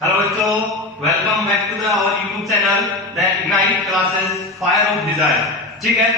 Hello बच्चों, welcome back to the our YouTube channel the Ignite Classes fire of desire. ठीक है,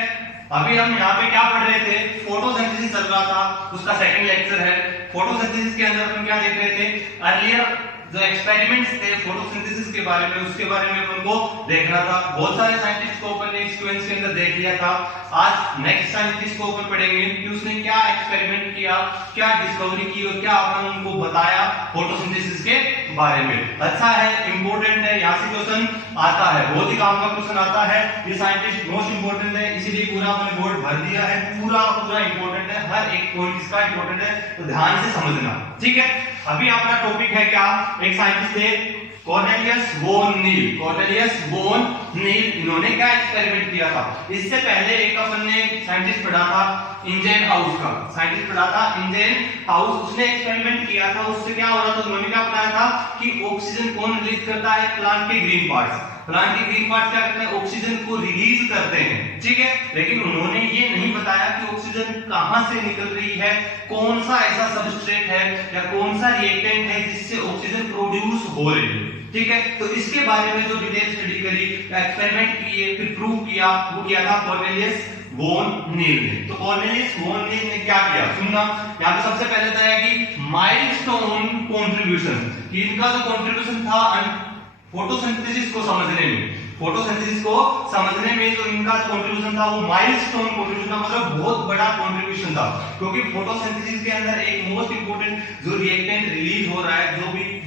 अभी हम यहाँ पे क्या पढ़ रहे थे? फोटोसिंथेसिस चल रहा था, उसका सेकंड लेक्चर है। फोटोसिंथेसिस के अंदर अपन क्या देख रहे थे? अर्लियर जो एक्सपेरिमेंट्स थे फोटोसिंथेसिस के बारे में, उसके बारे में अपन को देखना था। बहुत सारे साइंटिस्ट को अपन ने एक्सपीरियंस के अंदर देख लिया था। आज नेक्स्ट साइंटिस्ट को अपन पढ़ेंगे कि उसने क्या एक्सपेरिमेंट किया, क्या डिस्कवरी की और क्या अपन उनको बताया फोटोसिंथेसिस के बारे में। अच्छा है, इंपॉर्टेंट है, यहाँ से क्वेश्चन आता है, बहुत ही काम का क्वेश्चन आता है। ये साइंटिस्ट मोस्ट इंपॉर्टेंट है, इसीलिए पूरा अपने बोर्ड भर दिया है। पूरा पूरा इंपॉर्टेंट है, हर एक पॉइंट इसका इंपॉर्टेंट है, तो ध्यान से समझना। ठीक है, अभी आपका टॉपिक है क्या? एक साइंटिस्ट थे Cornelius Van Niel. Cornelius Van Niel, इन्होंने क्या एक्सपेरिमेंट किया था? इससे पहले एक अपन ने साइंटिस्ट पढ़ा था इंजन हाउस का, साइंटिस्ट पढ़ा था इंजन हाउस। उसने एक्सपेरिमेंट किया था, उससे क्या हो रहा था? उन्होंने क्या बताया था कि ऑक्सीजन कौन रिलीज करता है? प्लांट के ग्रीन पार्ट्स। प्लांट के ग्रीन पार्ट क्या करते हैं? ऑक्सीजन को रिलीज करते हैं। ठीक है, लेकिन उन्होंने ये नहीं बताया कि ऑक्सीजन कहां से निकल रही है, कौन सा ऐसा सबस्ट्रेट है या कौन सा रिएक्टेंट है जिससे ऑक्सीजन प्रोड्यूस हो रही है। ठीक है, तो इसके बारे में जो डिटेल स्टडी करी, एक्सपेरिमेंट किए, फिर प्रूव किया, वो किया था कॉर्नेलियस वॉन नील ने। तो कॉर्नेलियस वॉन नील ने क्या किया? सुनना, यहाँ पे सबसे पहले तो है कि माइलस्टोन कंट्रीब्यूशन, कि इनका जो कंट्रीब्यूशन था फोटोसिंथेसिस को समझने में, फोटोसिंथेसिस को समझने में जो इनका कंट्रीब्यूशन था वो माइलस्टोन कंट्रीब्यूशन था, मतलब बहुत बड़ा कंट्रीब्यूशन था। क्योंकि फोटोसिंथेसिस के अंदर एक मोस्ट इंपोर्टेंट जो रिएक्टेंट रिलीज हो रहा है,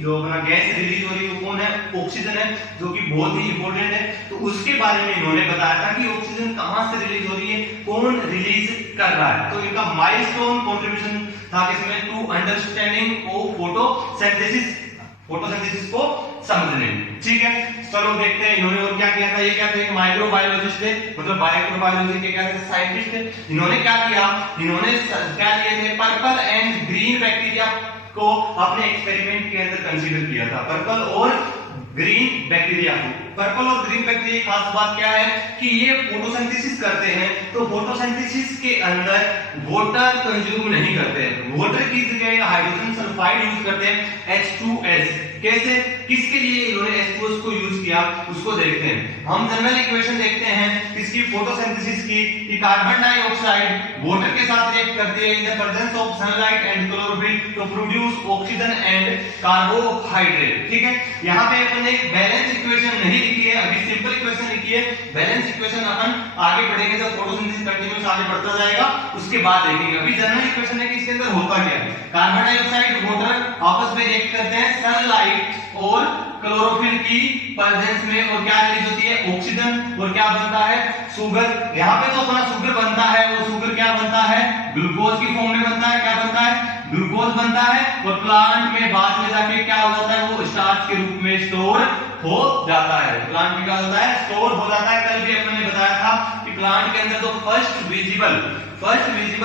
जो अपना गैस रिलीज हो रही है, वो कौन है? ऑक्सीजन है, जो कि बहुत ही इंपॉर्टेंट है। तो उसके बारे में इन्होंने बताया था कि ऑक्सीजन कहां से रिलीज हो रही है, कौन रिलीज कर रहा है। तो इनका माइलस्टोन कंट्रीब्यूशन था किसमें? To understanding of photosynthesis, photosynthesis को समझने में। ठीक है, चलो देखते हैं इन्होंने और क्या किया था। ये क्या थे? माइक्रोबायोलॉजिस्ट थे, मतलब माइक्रोबायोलॉजी के क्या थे? साइंटिस्ट थे। इन्होंने क्या किया? इन्होंने क्या लिए थे? पर्पल एंड ग्रीन बैक्टीरिया को अपने एक्सपेरिमेंट के अंदर कंसीडर किया था। पर्पल और ग्रीन बैक्टीरिया को, पर्पल और ग्रीन बैक्टीरिया की खास बात क्या है कि ये फोटोसिंथेसिस करते हैं, तो फोटोसिंथेसिस के अंदर वाटर कंज्यूम नहीं करते हैं। वाटर की जगह हाइड्रोजन सल्फाइड यूज करते हैं, H2S। कैसे, किसके लिए इन्होंने H2S को यूज किया उसको देखते हैं। हम जनरल इक्वेशन देखते हैं किसकी? फोटोसिंथेसिस की, कि कार्बन डाइऑक्साइड वाटर के साथ रिएक्ट करती है in the presence of sunlight and chlorophyll to produce oxygen and carbohydrate. ठीक है, यहाँ पे अपन एक बैलेंस इक्वेशन नहीं लिखी है, अभी सिंपल इक्वेशन लिखी है। बैलेंस इक्वेशन अपन आगे बढ़ेंगे, जब फोटोसिंथेसिस कंटीन्यूअस आगे बढ़ता जाएगा उसके बाद देखेंगे। अभी जनरल इक्वेशन है कि इसके अंदर होता क्या है? कार्बन डाइऑक्साइड वाटर आपस में रिएक्ट करते हैं सनलाइट और क्लोरोफिल की प्रेजेंस में, और क्या रिलीज होती है? ऑक्सीजन, और क्या बनता है? शुगर। यहाँ पे जो अपना शुगर बनता है वो शुगर क्या बनता है? ग्लूकोज की फॉर्म में बनता है। क्या बनता है? ग्लूकोज बनता है, और प्लांट में बाद में जाके क्या हो जाता है? वो स्टार्च के रूप में स्टोर हो जाता है। प्लांट में क्या होता है? स्टोर हो जाता है। कल भी अपने बताया था कि प्लांट के अंदर जो फर्स्ट विजिबल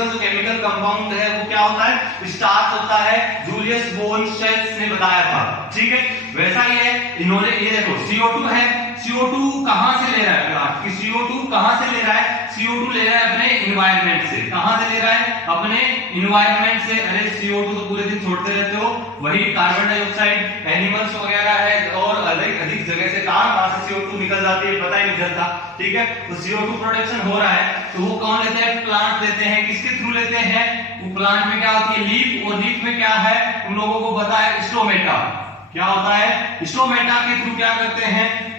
जो केमिकल कंपाउंड है वो क्या होता है? स्टार्च होता है। जूलियस बोर्नशेल्स ने बताया था। ठीक है, वैसा ही है। इन्होंने ये देखो CO2 है, CO2 कहां से ले रहा है प्लांट? कि CO2 कहां से ले रहा है? CO2 ले रहा है अपने एनवायरनमेंट से। कहां से ले रहा है? अपने एनवायरनमेंट से। अरे CO2 तो पूरे दिन छोड़ते रहते हो, वही कार्बन डाइऑक्साइड एनिमल्स वगैरह है और अधिक जगह से कहां से CO2 निकल जाती है पता ही नहीं चलता। ठीक है, तो CO2 प्रोडक्शन हो रहा है, तो वो कौन लेते हैं? प्लांट लेते हैं। किसके थ्रू लेते हैं? वो प्लांट में क्या होती है? लीफ, और लीफ में क्या है? उन लोगों को पता है स्टोमेटा। क्या होता है? स्टोमेटा के थ्रू क्या करते हैं?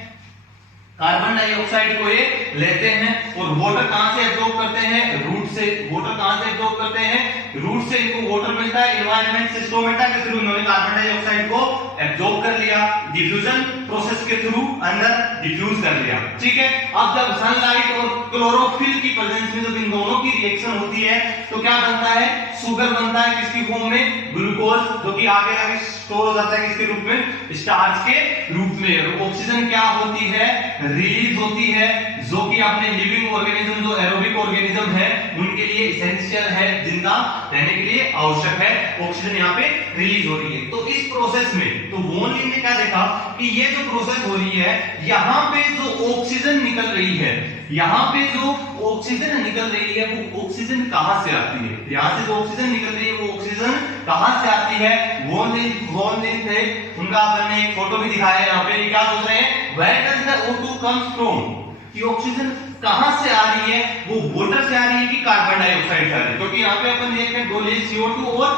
कार्बन डाइऑक्साइड को ये लेते हैं, और वाटर कहां से एब्जॉर्ब करते हैं? रूट से। वाटर कहां से एब्जॉर्ब करते हैं? रूट से इनको वाटर मिलता है एनवायरनमेंट से। स्टोमेटा के थ्रू इन्होंने कार्बन डाइऑक्साइड को एब्जॉर्ब कर लिया, डिफ्यूजन प्रोसेस के थ्रू अंदर डिफ्यूज कर लिया। ठीक है, अब जब सनलाइट और क्लोरोफिल की प्रेजेंस में जब इन दोनों की रिएक्शन होती है तो क्या बनता है? शुगर बनता है। किसकी फॉर्म में? ग्लूकोज, जो कि आगे आगे स्टोर हो जाता है किसके रूप में? स्टार्च के रूप में। ऑक्सीजन क्या होती है? रिलीज होती है, जो कि अपने लिविंग ऑर्गेनिज्म, जो एरोबिक ऑर्गेनिज्म है उनके लिए एसेंशियल है, जिनका रहने के लिए आवश्यक है। ऑक्सीजन यहाँ पे रिलीज हो रही है। तो इस प्रोसेस में तो वॉन नील ने क्या देखा कि ये जो प्रोसेस हो रही है, यहाँ पे जो ऑक्सीजन निकल रही है, यहाँ पे जो ऑक्सीजन निकल रही है वो ऑक्सीजन कहां से आती है? यहाँ से जो ऑक्सीजन निकल रही है वो ऑक्सीजन कहां से आती है? वोन दिन थे, उनका अपन ने एक फोटो भी दिखाया है यहाँ पे। क्या सोच रहे हैं, where does the O2 comes from, कि ऑक्सीजन कहां से आ रही है, वो वाटर से आ रही है कि कार्बन डाइऑक्साइड से आ रही है। क्योंकि यहाँ पे अपन देख रहे हैं दो लेस CO2 और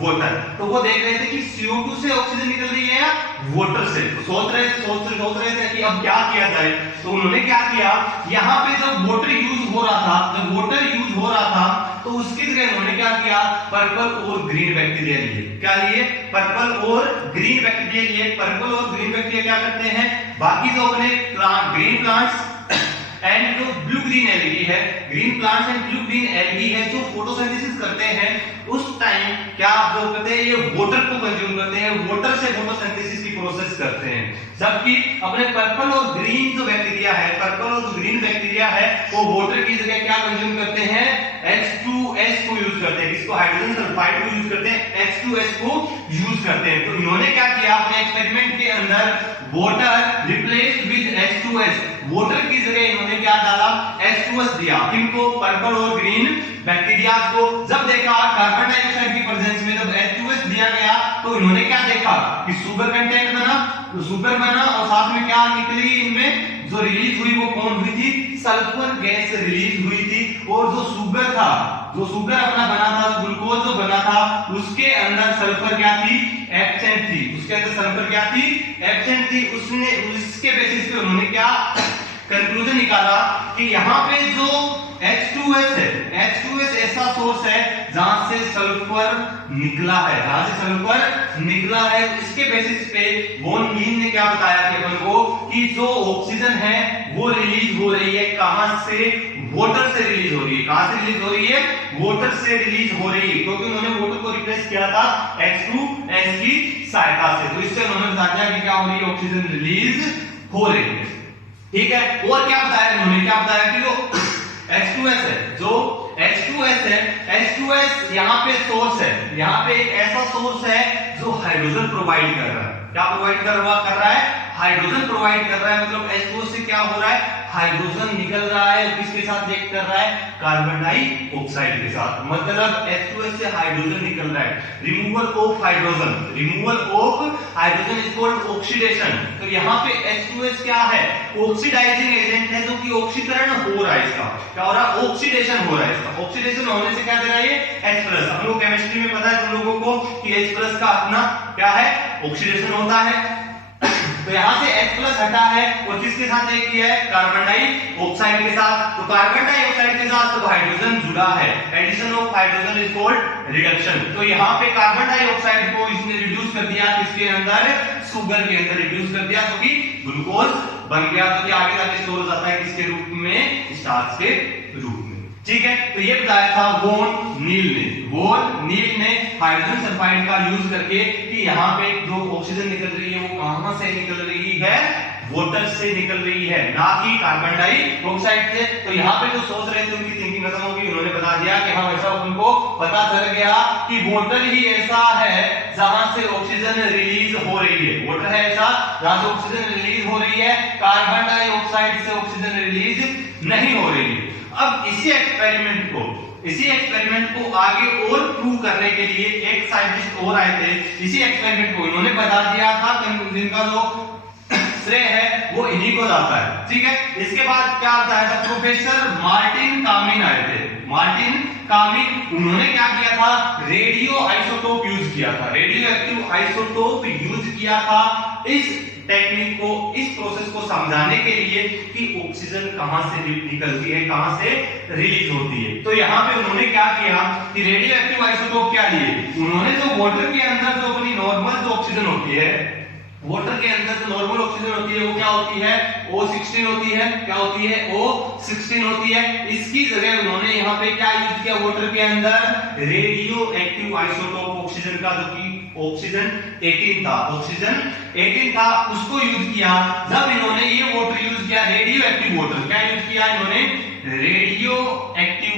वाटर, तो वो देख रहे थे कि CO2 से ऑक्सीजन निकल रही है या वाटर से। तो सोच रहे थे कि अब क्या किया जाए। तो उन्होंने क्या किया, यहाँ पे जब वाटर यूज हो रहा था तो उसकी जगह उन्होंने क्या किया, पर्पल और ग्रीन बैक्टीरिया लिए। क्या लिए, पर्पल और ग्रीन बैक्टीरिया लिए। पर्पल और ग्रीन बैक्टीरिया क्या करते हैं, बाकी जो अपने ग्रीन प्लांट्स एंड जो ब्लू ग्रीन एल्गी है, green plants and blue green algae है, जो फोटोसिंथेसिस करते हैं उस टाइम क्या जो करते हैं, ये वाटर को कंज्यूम करते हैं, वाटर से फोटोसिंथेसिस की प्रोसेस करते हैं। जबकि अपने पर्पल और ग्रीन जो बैक्टीरिया है, पर्पल और जो ग्रीन बैक्टीरिया है, वो वाटर की जगह क्या कंज्यूम करते हैं, H2S को यूज करते हैं। इसको हाइड्रोजन सल्फाइड को यूज करते हैं, H2S को यूज करते हैं। तो इन्होंने क्या किया अपने एक्सपेरिमेंट के अंदर, water replaced with H2S, water की जगह इन्होंने क्या डाला, H2S दिया। किनको, पर्पल और ग्रीन बैक्टीरिया को। जब देखा कार्बन डाइऑक्साइड की प्रेजेंस में जब H2S दिया गया तो इन्होंने क्या देखा कि सुगर कंटेंट बना, तो सुगर बना और साथ में क्या निकली, इनमें जो रिलीज हुई वो कौन हुई थी, सल्फर गैस रिलीज हुई थी। और जो सुगर था, जो सुगर अपना बना था, ग्लूकोज जो बना था, उसके अंदर सल्फर क्या थी, एब्सेंट थी। उसके अंदर सल्फर क्या थी, एब्सेंट थी। उसने उसके बेसिस पे उन्होंने क्या कंक्लूजन निकाला कि यहाँ पे जो H2S है, H2S ऐसा सोर्स है जहां से सल्फर निकला है, इसके बेसिस पे वॉन मीन ने क्या बताया कि अपन को कि जो ऑक्सीजन है वो रिलीज हो रही है कहां से, वाटर से रिलीज हो रही है। कहां से रिलीज हो रही है, वाटर से रिलीज हो रही है, क्योंकि उन्होंने वाटर को रिप्लेस किया था H2S की सहायता से। तो इससे उन्होंने बताया कि क्या हो रही है, ऑक्सीजन रिलीज हो रही है। ठीक है, और क्या बताया उन्होंने, क्या बताया कि जो H2S है, जो H2S है, H2S यहाँ पे सोर्स है, यहाँ पे एक ऐसा सोर्स है जो हाइड्रोजन प्रोवाइड कर रहा है। क्या प्रोवाइड कर रहा है, हाइड्रोजन प्रोवाइड कर रहा है। मतलब H2S से क्या हो रहा है, हाइड्रोजन निकल रहा है, किसके साथ रिएक्ट कर रहा है, कार्बन डाइऑक्साइड के साथ। मतलब H2S से हाइड्रोजन निकल रहा है। Removal of hydrogen is called oxidation. तो यहाँ पे H2S क्या है, ऑक्सीडाइजिंग एजेंट है, जो कि ऑक्सीकरण हो रहा है। इसका क्या हो रहा है, ऑक्सीडेशन हो रहा है। इसका ऑक्सीडेशन होने से क्या दे रहा है, ये H+। हम लोग केमिस्ट्री में पता है तुम लोगों को कि H+ का अपना क्या है, ऑक्सीडेशन होता है। तो यहाँ से H+ हटा है और किसके साथ एक किया है, कार्बन डाइऑक्साइड के साथ। तो कार्बन डाइऑक्साइड के साथ तो हाइड्रोजन जुड़ा है, addition of hydrogen is called reduction. तो यहाँ पे कार्बन डाइऑक्साइड को इसने रिड्यूस कर दिया, किसके अंदर, शुगर के अंदर रिड्यूस कर दिया, क्योंकि ग्लूकोज बन गया, जो कि आगे जाके स्टोर हो जाता है किसके रूप में, स्टार्च के रूप में। ठीक है, तो ये बताया था वॉन नील ने हाइड्रोजन सल्फाइड का यूज करके कि यहाँ पे जो ऑक्सीजन निकल रही है वो कहां से निकल रही है, वाटर से निकल रही है, ना कि कार्बन डाइऑक्साइड से। तो यहाँ पे जो सोच रहे थे उनकी थिंकिंग खत्म होगी, उन्होंने बता दिया कि हाँ ऐसा उनको पता चल गया कि वाटर ही ऐसा है जहां से ऑक्सीजन रिलीज हो रही है, वाटर है ऐसा जहां से ऑक्सीजन रिलीज हो रही है, कार्बन डाइऑक्साइड से ऑक्सीजन रिलीज नहीं हो रही है। अब इसी एक्सपेरिमेंट को आगे और प्रूव करने के लिए एक साइंटिस्ट और आए थे। इसी एक्सपेरिमेंट को इन्होंने बता दिया था, जिनका जो श्रेय है वो इन्हीं को जाता है। ठीक है, इसके बाद क्या बताया था, प्रोफेसर मार्टिन कामिन आए थे। उन्होंने क्या किया था, रेडियो आइसोटोप यूज किया था, रेडियो एक्टिव आइसोटोप यूज किया था इस टेक्निक को, इस प्रोसेस को समझाने के लिए कि ऑक्सीजन कहां से निकलती है, कहां से रिलीज होती है। तो यहाँ पे उन्होंने क्या किया कि रेडियो एक्टिव आइसोटोप क्या लिए, उन्होंने जो वाटर के अंदर जो अपनी नॉर्मल जो ऑक्सीजन होती है, वाटर के अंदर जो नॉर्मल ऑक्सीजन होती है वो क्या होती है, O16 होती है। क्या होती है, O16 होती है। इसकी जगह उन्होंने यहाँ पे क्या यूज किया, वाटर के अंदर रेडियो एक्टिव आइसोटोप ऑक्सीजन का, जो कि ऑक्सीजन 18 था, उसको यूज किया। जब इन्होंने ये वाटर यूज किया, रेडियो एक्टिव वाटर, क्या यूज किया इन्होंने, रेडियो एक्टिव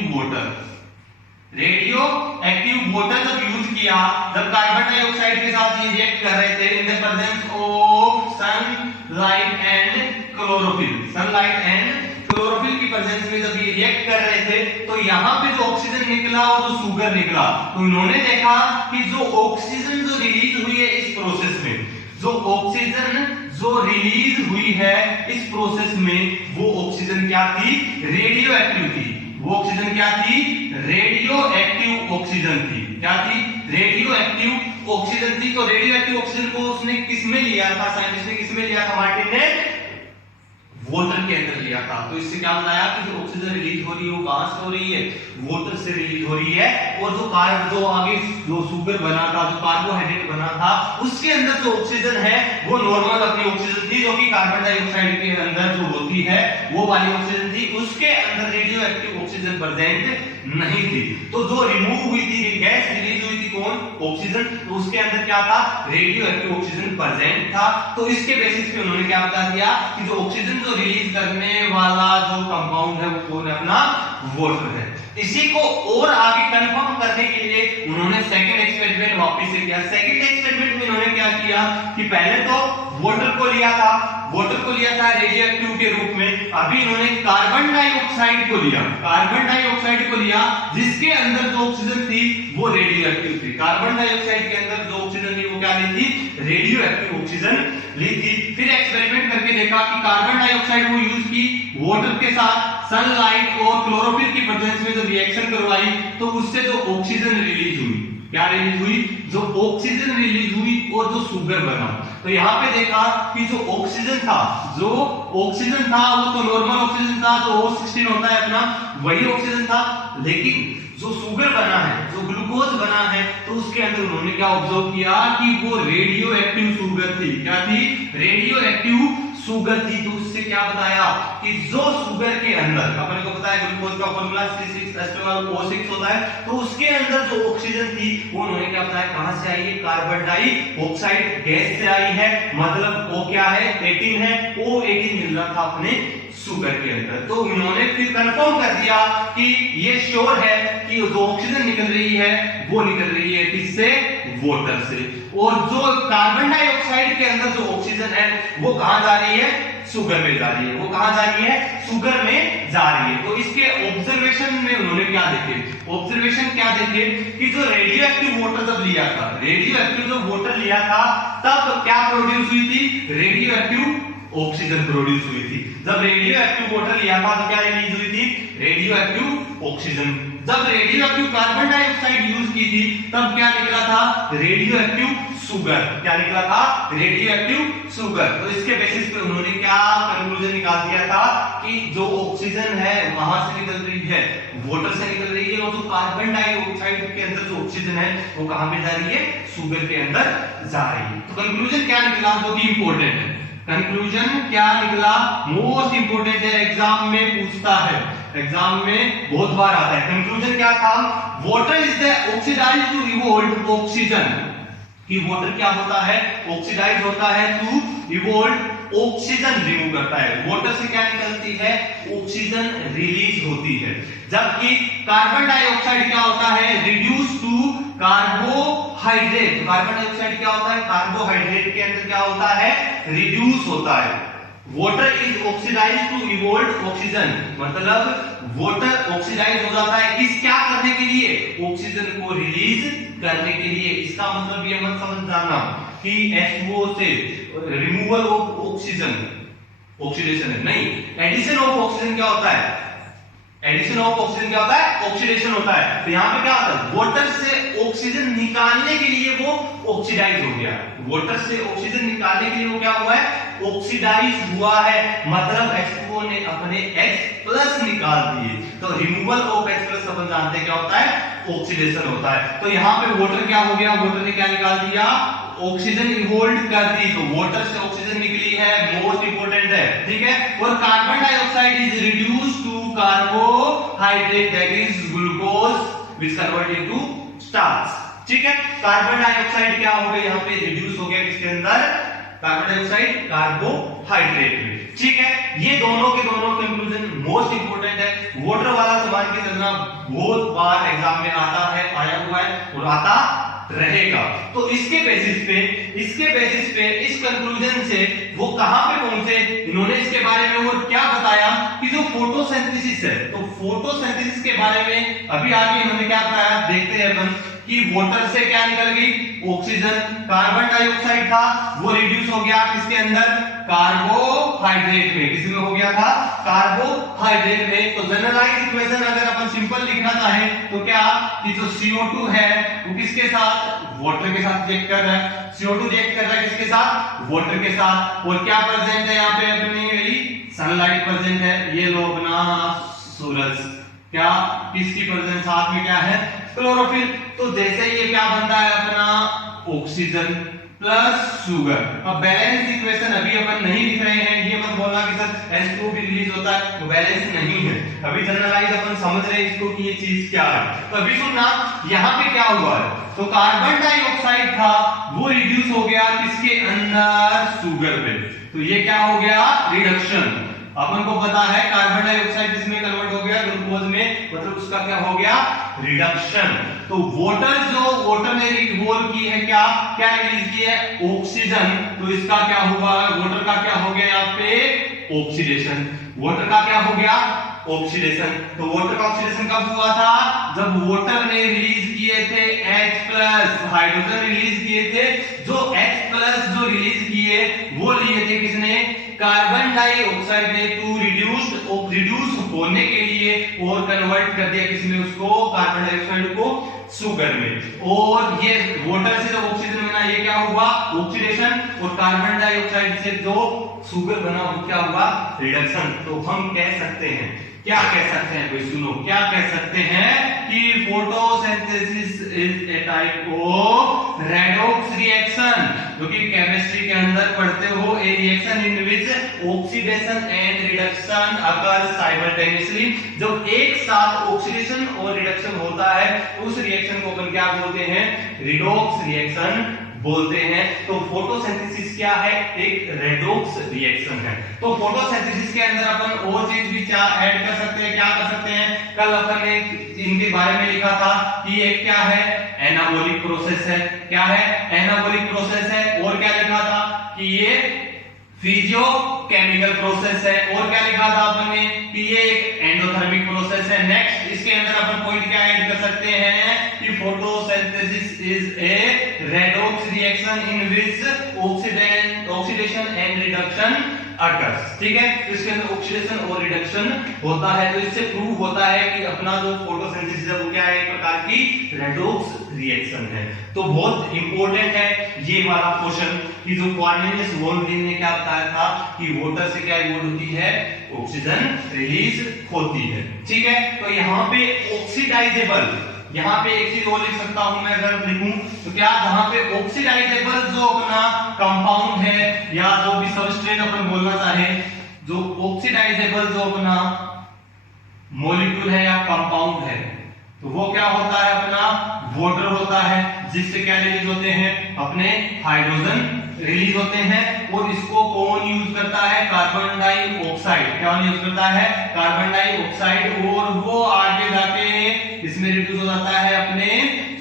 वाटर जब यूज किया, जब कार्बन डाइऑक्साइड के साथ ये रिएक्ट कर रहे थे इन the presence of sunlight and chlorophyll chlorophyll की प्रेजेंस में जब ये रिएक्ट कर रहे थे तो यहाँ पे जो ऑक्सीजन निकला और जो शुगर निकला, तो इन्होंने देखा कि जो ऑक्सीजन जो रिलीज हुई है इस प्रोसेस में, जो ऑक्सीजन जो रिलीज हुई है इस प्रोसेस में, वो ऑक्सीजन क्या थी? रेडियो एक्टिव थी। वो ऑक्सीजन क्या थी? रेडियो एक्टिव ऑक्सीजन थी। क्या थी? रेडियो एक्टिव ऑक्सीजन थी। तो रेडियो एक्टिव ऑक्सीजन को उसने किसमें लिया था? साइंटिस्ट ने किसमें लिया था? मार्टिन ने वाटर के अंदर लिया था। तो इससे क्या बताया कि जो ऑक्सीजन रिलीज हो रही है वो कहां से हो रही है? वाटर से रिलीज हो रही है। और जो आगे जो शुगर बना था, जो कार्बोहाइड्रेट बना था, उसके अंदर जो ऑक्सीजन है वो नॉर्मल अपनी ऑक्सीजन थी, जो कि कार्बन डाइऑक्साइड के अंदर जो होती है वो वाली ऑक्सीजन थी। उसके अंदर रेडियो एक्टिव ऑक्सीजन प्रेजेंट नहीं थी। तो जो रिमूव हुई थी, गैस रिलीज हुई थी, कौन? ऑक्सीजन। तो उसके अंदर क्या था? रेडियो एक्टिव ऑक्सीजन प्रेजेंट था। तो इसके बेसिस पे उन्होंने क्या बता दिया कि जो ऑक्सीजन जो रिलीज करने वाला जो कंपाउंड है वो कौन है? अपना वाटर है। इसी को और आगे कंफर्म करने के लिए उन्होंने सेकंड एक्सपेरिमेंट वापस से किया। सेकंड एक्सपेरिमेंट में उन्होंने क्या किया कि पहले तो वाटर को लिया था रेडियो एक्टिव के रूप में। अभी इन्होंने कार्बन डाइऑक्साइड को लिया, जिसके अंदर जो ऑक्सीजन थी वो रेडियो एक्टिव थी। कार्बन डाइऑक्साइड के अंदर जो ऑक्सीजन थी वो क्या ली थी? रेडियो एक्टिव ऑक्सीजन ली थी। फिर एक्सपेरिमेंट करके देखा कि कार्बन डाइऑक्साइड को यूज की वाटर के साथ, सनलाइट और क्लोरोफिल की प्रेजेंस में जब रिएक्शन करवाई तो उससे जो ऑक्सीजन रिलीज हुई, क्या रिलीज हुई? जो ऑक्सीजन रिलीज हुई और जो शुगर बना। तो यहाँ पे देखा कि जो ऑक्सीजन था वो तो नॉर्मल ऑक्सीजन था, जो O16 होता है अपना, वही ऑक्सीजन था। लेकिन जो शुगर बना है, जो ग्लूकोज बना है, तो उसके अंदर उन्होंने क्या ऑब्जर्व किया कि वो रेडियो एक्टिव शुगर थी। क्या थी? रेडियो एक्टिव शुगर थी। तो उससे क्या बताया कि जो शुगर के अंदर, अपन को पता है ग्लूकोज का फॉर्मूला C6H12O6 होता है, तो उसके अंदर जो ऑक्सीजन थी वो उन्होंने क्या बताया कहां से आई है? कार्बन डाइऑक्साइड गैस से आई है। मतलब वो क्या है? 18 है। O18 मिल रहा था अपने शुगर के अंदर। तो उन्होंने फिर कंफर्म कर दिया कि ये श्योर है कि जो ऑक्सीजन निकल रही है वो निकल रही है किससे? वाटर से। और जो कार्बन डाइऑक्साइड के अंदर जो ऑक्सीजन है वो कहां जा रही है? शुगर में जा रही है। वो कहां जा रही है? शुगर में जा रही है। तो इसके ऑब्जर्वेशन में उन्होंने क्या देखे? कि जो रेडियो एक्टिव वाटर जब लिया था, रेडियो एक्टिव जो वाटर लिया था, तब क्या प्रोड्यूस हुई थी? रेडियो एक्टिव ऑक्सीजन प्रोड्यूस हुई थी। जब रेडियो एक्टिव वाटर लिया था तो क्या रिलीज हुई थी? Radioactive oxygen. जब radioactive carbon dioxide use की थी तब क्या निकला था? Radioactive sugar. क्या निकला था? Radioactive sugar. तो इसके बेसिस पे उन्होंने क्या कंक्लूजन निकाल दिया था कि जो ऑक्सीजन है वहां से निकल रही है, वाटर से निकल रही है, और जो कार्बन डाइऑक्साइड के अंदर जो ऑक्सीजन है वो कहां पे जा रही है? शुगर के अंदर जा रही है। तो कंक्लूजन क्या निकला जो कि इंपॉर्टेंट है? कंक्लूजन क्या निकला? मोस्ट इंपोर्टेंट है, एग्जाम में पूछता है, एग्जाम में बहुत बार आता है। कंक्लूजन क्या था? Water is the oxidise to evolve oxygen. कि वाटर क्या होता है? ऑक्सीडाइज होता है टू इवोल्व ऑक्सीजन, रिमूव करता है। वाटर से क्या निकलती है? ऑक्सीजन रिलीज होती है। जबकि कार्बन डाइऑक्साइड क्या होता है? Reduce to carbohydrate. Carbon dioxide क्या होता है? कार्बोहाइड्रेट के अंदर क्या होता है? रिड्यूस होता है। Water is oxidise to evolve oxygen, मतलब वाटर ऑक्सीडाइज हो जाता है किस क्या करने के लिए? ऑक्सीजन को रिलीज करने के लिए। इसका मतलब ये मत समझ जाना कि H2O से रिमूवल ऑफ ऑक्सीजन ऑक्सीडेशन है, नहीं। एडिशन ऑफ ऑक्सीजन क्या होता है? एडिशन ऑफ ऑक्सीजन क्या होता है? ऑक्सीडेशन होता है। तो यहाँ पे क्या होता है? वाटर से ऑक्सीजन निकालने के लिए वो ऑक्सीडाइज हो गया। वाटर से ऑक्सीजन निकालने के लिए वो क्या हुआ है? ऑक्सीडाइज हुआ है। मतलब H2O ने अपने H+ निकाल दिए। तो रिमूवल ऑफ H+ अपन जानते हैं क्या होता है? ऑक्सीडेशन होता है। तो यहाँ पे वाटर क्या हो गया? वाटर ने क्या निकाल दिया? ऑक्सीजन इवोल्व कर दी। तो वाटर से ऑक्सीजन निकली है, मोस्ट इंपोर्टेंट है, ठीक है। और carbon dioxide is reduced to carbohydrate, that is glucose which convert into starch, ठीक है। कार्बन डाइऑक्साइड क्या हो गया? यहाँ पे रिड्यूस हो गया किसके अंदर? कार्बन डाइऑक्साइड कार्बोहाइड्रेट में, ठीक है। ये दोनों के दोनों कंक्लूजन मोस्ट इंपोर्टेंट है। वाटर वाला सवाल के चलना बहुत बार एग्जाम में आता है, आया हुआ है और आता रहेगा। तो इसके बेसिस पे इस कंक्लूजन से वो कहां पे पहुंचे? इन्होंने इसके बारे में और क्या बताया कि जो फोटोसिंथेसिस है, तो फोटोसिंथेसिस के बारे में अभी आगे इन्होंने क्या बताया देखते हैं अपन कि वाटर से क्या निकल गई ऑक्सीजन, कार्बन डाइऑक्साइड था वो रिड्यूस हो गया किसके अंदर कार्बोहाइड्रेट में, किसमें हो गया था कार्बोहाइड्रेट में। तो जनरलाइज इक्वेशन अगर अपन सिंपल लिखना चाहे तो क्या कि जो CO2 है वो किसके साथ वाटर के साथ रिएक्ट कर रहा है, CO2 रिएक्ट कर रहा है किसके साथ वाटर के साथ, और क्या प्रेजेंट है यहाँ पे अपनी सनलाइट प्रेजेंट है, ये लो अपना सूरज, क्या किसकी प्रेजेंस साथ में क्या है क्लोरोफिल। तो जैसे ये क्या बनता है अपना ऑक्सीजन प्लस शुगर। अब बैलेंस इक्वेशन अभी अपन नहीं लिख रहे हैं, ये मत बोलना कि सर H2 भी रिलीज होता है, तो बैलेंस नहीं है, अभी जनरलाइज अपन समझ रहे हैं इसको कि ये चीज क्या है। तो अभी सुनना यहाँ पे क्या हुआ है, तो कार्बन डाइऑक्साइड था वो रिड्यूस हो गया किसके अंदर शुगर पे, तो ये क्या हो गया रिडक्शन। अपन को पता है कार्बन डाइऑक्साइड किसमें कन्वर्ट हो गया ग्लूकोज में, मतलब उसका क्या हो गया रिडक्शन। तो वाटर ने रिवॉल्व की है क्या क्या रिलीज की है ऑक्सीजन, तो इसका क्या हुआ वाटर का क्या हो गया यहाँ पे ऑक्सीडेशन, वाटर का क्या हो गया ऑक्सीडेशन। तो वाटर का ऑक्सीडेशन कब हुआ था जब वाटर ने रिलीज किए थे H+ हाइड्रोजन रिलीज किए थे, जो H+ जो रिलीज किए वो लिए थे किसने कार्बन डाइऑक्साइड ने टू रिड्यूस होने के लिए और कन्वर्ट कर दिया किसमें उसको कार्बन डाइऑक्साइड को शुगर में, और ये वाटर से जब ऑक्सीजन बना ये क्या हुआ ऑक्सीडेशन, और कार्बन डाइऑक्साइड से जो शुगर बना वो क्या हुआ रिडक्शन। तो हम कह सकते हैं क्या कह सकते हैं कोई सुनो क्या कह सकते हैं कि photosynthesis is a type of redox reaction, जो कि केमिस्ट्री के अंदर पढ़ते हो, ए reaction in which oxidation and reduction occur simultaneously. जब एक साथ ऑक्सीडेशन और रिडक्शन होता है उस रिएक्शन को अपन क्या बोलते हैं रिडॉक्स रिएक्शन बोलते हैं। तो फोटोसिंथेसिस क्या है एक रेडॉक्स रिएक्शन है। तो फोटोसिंथेसिस के अंदर अपन और चीज भी ऐड कर सकते हैं, क्या कर सकते हैं, कल अपन ने इनके बारे में लिखा था कि एक क्या है एनाबॉलिक प्रोसेस है, क्या है एनाबॉलिक प्रोसेस है, और क्या लिखा था कि ये फिजियोकेमिकल प्रोसेस है, और क्या लिखा था अपन ने कि ये एक एंडोथर्मिक प्रोसेस है। नेक्स्ट इसके अंदर अपन पॉइंट क्या ऐड कर सकते हैं कि photosynthesis is a redox reaction in which oxidation and reduction occurs, ठीक है। तो इसके अंदर ऑक्सीडेशन और रिडक्शन होता है, तो इससे प्रूव होता है कि अपना जो फोटोसिंथेसिस है वो क्या है एक प्रकार की रेडॉक्स रिएक्शन है। तो बहुत इंपॉर्टेंट है ये वाला क्वेश्चन कि जो कॉर्नेलियस वोल्फिन ने क्या बताया था कि वाटर से क्या इवॉल्व होती है ऑक्सीजन रिलीज होती है, ठीक है। तो यहाँ पे ऑक्सीडाइजेबल, यहाँ पे एक चीज और लिख सकता हूं मैं अगर लिखूं तो क्या जहां पे ऑक्सीडाइजेबल जो अपना कंपाउंड है या जो भी सबस्ट्रेट अपन बोलना चाहे, जो ऑक्सीडाइजेबल जो अपना मॉलिक्यूल है या कंपाउंड है, तो वो क्या होता है अपना वाटर होता है, जिससे क्या रिलीज होते हैं अपने हाइड्रोजन रिलीज होते हैं, और इसको कौन यूज करता है कार्बन डाइऑक्साइड, क्या यूज करता है कार्बन डाइऑक्साइड, और वो आगे जाके इसमें रिड्यूस हो जाता है अपने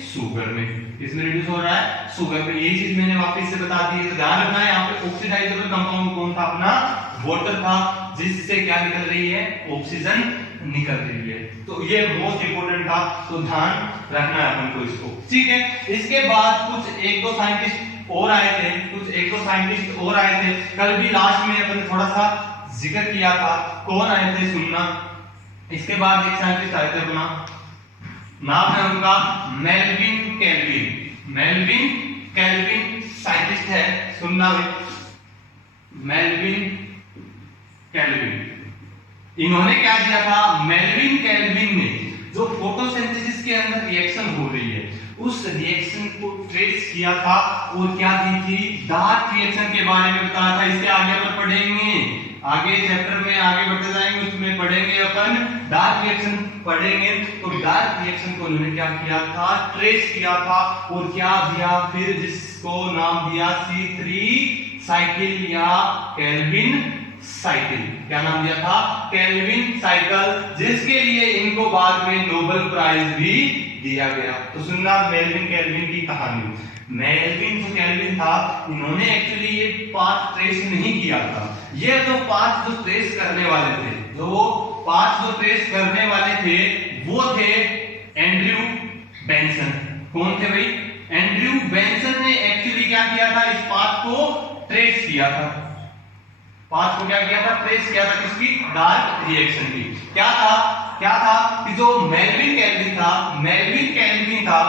शुगर में, इसमें रिड्यूस हो रहा है शुगर में। यही चीज मैंने वापस से बता दी, तो ध्यान रखना है यहाँ पे ऑक्सीडाइजेबल कंपाउंड कौन था अपना वाटर था, जिससे क्या निकल रही है ऑक्सीजन निकल रही है। तो ये मोस्ट इंपोर्टेंट था, तो ध्यान रखना है अपन को इसको, ठीक है। इसके बाद कुछ एक दो साइंटिस्ट और आए थे, कल भी लास्ट में अपन ने थोड़ा सा जिक्र किया था, कौन आए थे सुनना। इसके बाद एक साइंटिस्ट आए थे, अपना नाम है उनका मेल्विन कैल्विन साइंटिस्ट है, सुनना भाई मेल्विन कैल्विन। इन्होंने क्या किया था, मेल्विन कैल्विन ने जो फोटोसिंथेसिस के अंदर रिएक्शन हो रही है उस रिएक्शन को ट्रेस किया था, और क्या दी थी डार्क रिएक्शन के बारे में बताया था। इसके आगे अपन पढ़ेंगे, आगे चैप्टर में आगे बढ़ते जाएंगे, उसमें पढ़ेंगे अपन डार्क रिएक्शन पढ़ेंगे। तो डार्क रिएक्शन को उन्होंने क्या किया था ट्रेस किया था, और क्या दिया फिर जिसको नाम दिया C3 साइकिल या केल्विन साइकिल, क्या नाम दिया था केल्विन साइकिल, जिसके लिए इनको बाद में नोबेल प्राइज भी दिया गया। तो सुनना मेल्विन कैल्विन की कहानी। मेल्विन जो कैल्विन था, इन्होंने एक्चुअली ये पाथ ट्रेस नहीं किया था, ये जो पाथ जो ट्रेस करने वाले थे, जो तो वो 5 जो ट्रेस करने वाले थे वो थे एंड्रयू बेंसन। कौन थे भाई? एंड्रयू बेंसन ने एक्चुअली क्या किया था, इस पाथ को ट्रेस किया था। पाथ को क्या किया था? ट्रेस किया था किसकी? डार्क रिएक्शन की। क्या था कि जो मेल्विन कैल्विन था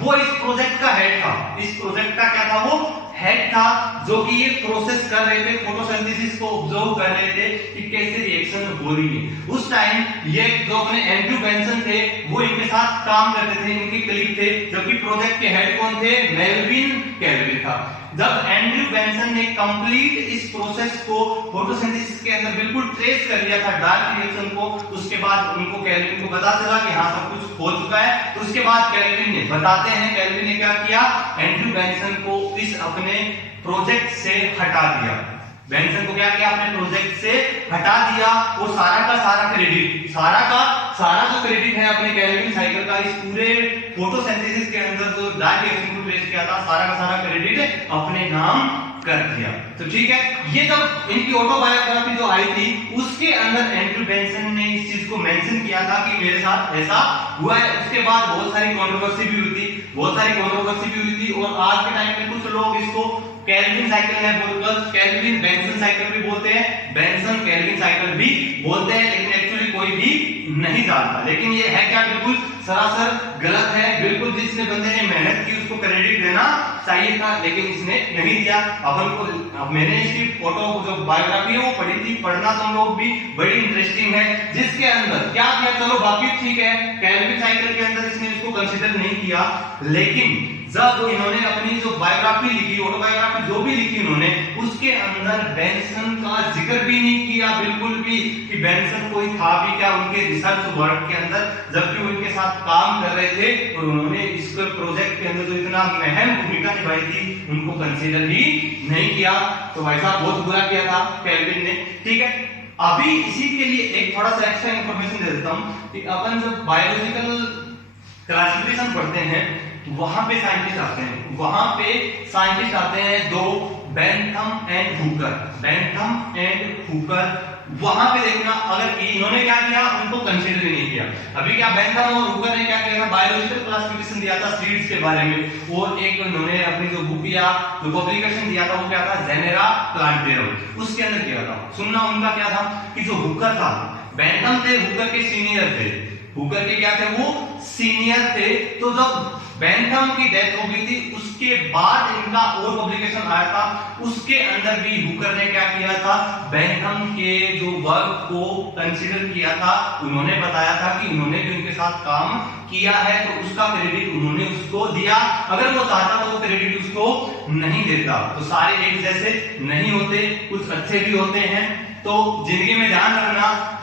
वो इस प्रोजेक्ट का हेड था। इस प्रोजेक्ट का क्या था? वो हेड था, जो कि ये प्रोसेस कर रहे थे, फोटोसिंथेसिस को ऑब्जर्व कर रहे थे कि कैसे रिएक्शन हो रही है। उस टाइम ये जो अपने एंड्रयू बेंसन थे वो इनके साथ काम करते थे, इनके कलीग थे, जबकि प्रोजेक्ट के हेड कौन थे? मेल्विन कैल्विन था। जब एंड्रयू बेंसन ने कंप्लीट इस प्रोसेस को फोटोसिंथेसिस के अंदर बिल्कुल ट्रेस कर लिया था डार्क रिएक्शन को, उसके बाद उनको कैल्विन को पता चला कि हाँ सब कुछ हो चुका है। तो उसके बाद कैल्विन ने क्या किया? एंड्रयू बेंसन को इस अपने प्रोजेक्ट से हटा दिया। बेंसन को क्या किया? अपने प्रोजेक्ट से हटा दिया। वो सारा का सारा क्रेडिट है अपने कैल्विन साइकिल का, इस पूरे फोटोसिंथेसिस के अंदर जो डार्क रिएक्शन को ट्रेस किया था, सारा का सारा क्रेडिट अपने नाम कर दिया। तो ठीक है, ये जब इनकी ऑटोबायोग्राफी जो आई थी उसके अंदर एंड्रयू बेंसन ने इस चीज को मेंशन किया था कि मेरे साथ ऐसा हुआ है। उसके बाद बहुत सारी कंट्रोवर्सी भी हुई थी और आज के टाइम में कुछ लोग इसको कैल्विन साइकिल है बोलकर कैल्विन बेंसन साइकिल भी बोलते हैं, बेंसन कैल्विन साइकिल भी बोलते हैं, लेकिन एक्चुअली कोई भी नहीं जानता। लेकिन ये है क्या? बिल्कुल सरासर गलत है। बिल्कुल जिसने बंदे ने मेहनत की उसको क्रेडिट देना चाहिए था, लेकिन इसने नहीं दिया। अब मैंने इसकी फोटो जो बायोग्राफी है वो पढ़ी थी, पढ़ना तुम लोग भी, बड़ी इंटरेस्टिंग है। जिसके अंदर क्या किया, चलो बाकी ठीक है, कैल्विन साइकिल के अंदर इसने इसको कंसीडर नहीं किया, लेकिन जब इन्होंने अपनी जो बायोग्राफी लिखी, ऑटोबायोग्राफी जो भी लिखी उन्होंने, उसके अंदर बेंसन का जिक्र भी नहीं किया बिल्कुल भी कि बेंसन कोई था भी क्या उनके रिसर्च वर्क के अंदर, जबकि उनके साथ काम कर रहे थे और उन्होंने इस प्रोजेक्ट के अंदर जो इतना अहम भूमिका निभाई थी उनको कंसीडर ही नहीं किया। तो वैसा बहुत बुरा किया था कैल्विन ने। ठीक है, अभी इसी के लिए एक थोड़ा सा एक्स्ट्रा इंफॉर्मेशन दे देता हूं कि अपन जब बायोलॉजिकल क्लासिफिकेशन पढ़ते हैं वहां पे साइंटिस्ट आते हैं दो, बेंथम एंड हुकर। वहां पे देखना, अगर इन्होंने क्या किया, उनको कंसीडर ही नहीं किया। अभी क्या बेंथम और हुकर ने क्या किया था? बायोलॉजिकल क्लासिफिकेशन दिया था सीड्स के बारे में, और एक उन्होंने अपनी जो बुक या जो पब्लिकेशन दिया था वो क्या था? जेनेरा प्लांटेरम, उसके अंदर किया था। सुनना उनका क्या था कि जो हुकर था, बेंथम थे, हुकर के सीनियर थे, हुकर के क्या थे? वो सीनियर थे। तो जब बेंथम की डेथ हो गई थी उसके बाद इनका और पब्लिकेशन आया था, उसके अंदर भी हुकर ने क्या किया था? बेंथम के जो वर्क को कंसीडर किया था। उन्होंने बताया था कि उन्होंने भी उनके साथ काम किया है, तो उसका क्रेडिट उन्होंने उसको दिया। अगर वो चाहता तो वो क्रेडिट उसको नहीं देता। तो सारे एक जैसे नहीं होते, कुछ अच्छे भी होते हैं। तो जिंदगी में ध्यान रखना,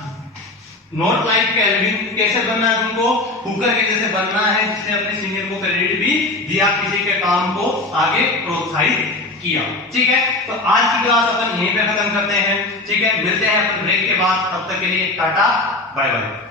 नॉट लाइक कैल्विन, कैसे बनना है तुमको? हुकर के जैसे बनना है, जिसने अपने सीनियर को क्रेडिट भी दिया, किसी के काम को आगे प्रोत्साहित किया। ठीक है, तो आज की क्लास अपन यहीं पे खत्म करते हैं। ठीक है, मिलते हैं अपन ब्रेक के बाद, तब तक के लिए टाटा बाय बाय।